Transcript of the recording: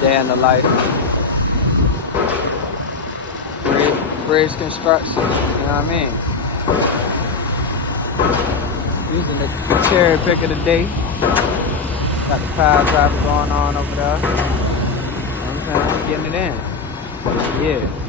Day in the life. Bridge construction, you know what I mean? Using the cherry pick of the day. Got the power driver going on over there. You know what I'm saying? Getting it in. Yeah.